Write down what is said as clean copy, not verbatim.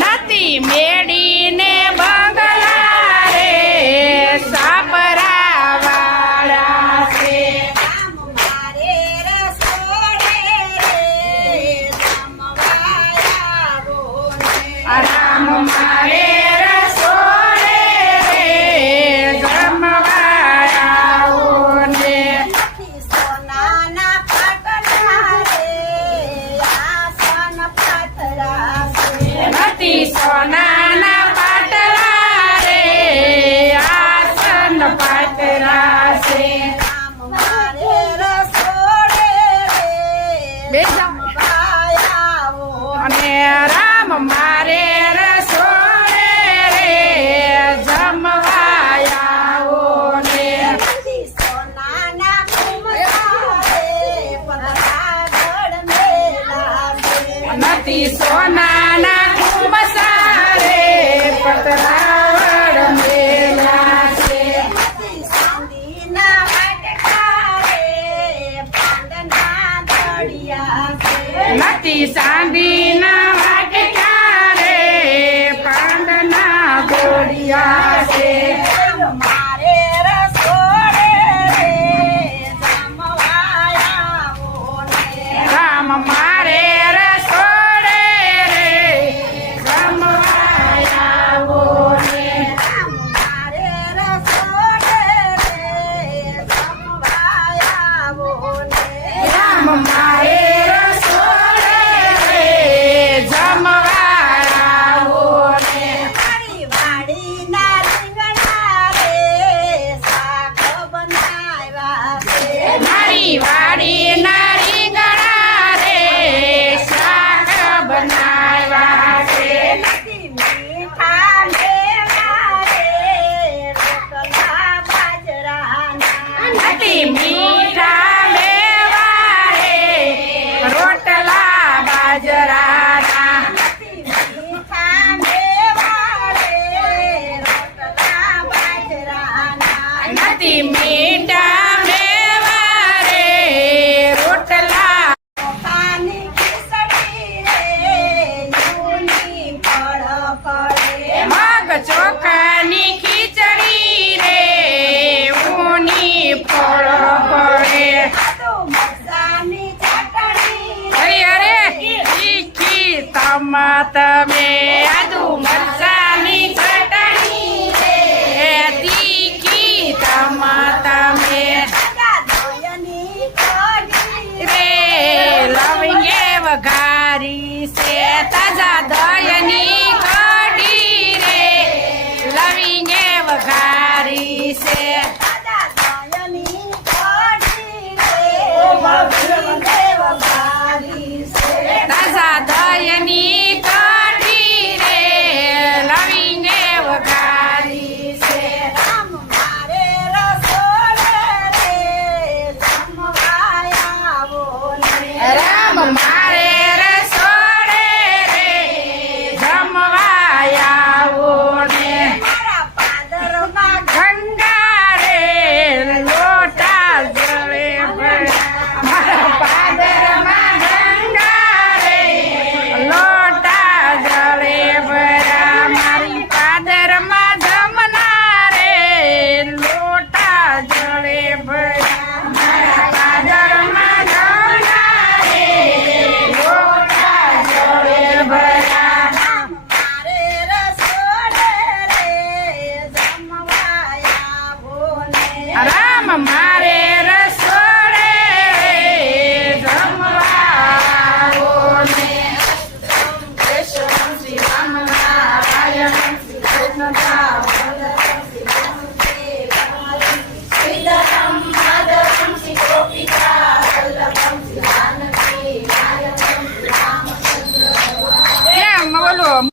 નથી મેડીને બંગલા રે સાપરા વાળા છે રામ મારે રસોડે રે જમવાયાઓ ને સોનાના પાટલા રે આસન પાથરા નથી સોનાના પાટલા રે આસન પાટલા છે મારે રસોડે રે જમવાયાઓ અને રામ મારે રસોડે રે જમવાયાઓ ને સોનાના કુમરા રે પગલાગઢ મેલા નથી સોનાના કુમસારે પતરાવડ મેલા છે ચાંદીના વાટકા રે પાંદના દળિયા નથી ચાંદીના વાટકા રે પાંદના દોડિયા છે મારે રસોડે રે જમવાયાઓ ને રામ મારે રસોડે રે જમવાયાઓ ને મારે રસોડે રે જમવાયાઓ ને રામ મારે રસોડે રે જમવાયાઓ ને મારી વાડીના રીંગણા રે શાક બનાવ્યા છે મારી વાડીના રીંગણા રે શાક બનાવ્યા છે મીઠા મેવા રે રોટલા બાજરાના નથી મીઠા મેવા રે રોટલા બાજરાના મીઠા મેવા રે રોટલા બાજરાના નથી મીઠા મેવા રે રોટલા પાની ખીચડી રે યુની ફળ પડે મગ ચોખાની ખીચડી રે ઊની ફળ પડે આદુ મરચાંની ચટણી અરે તીખી તમે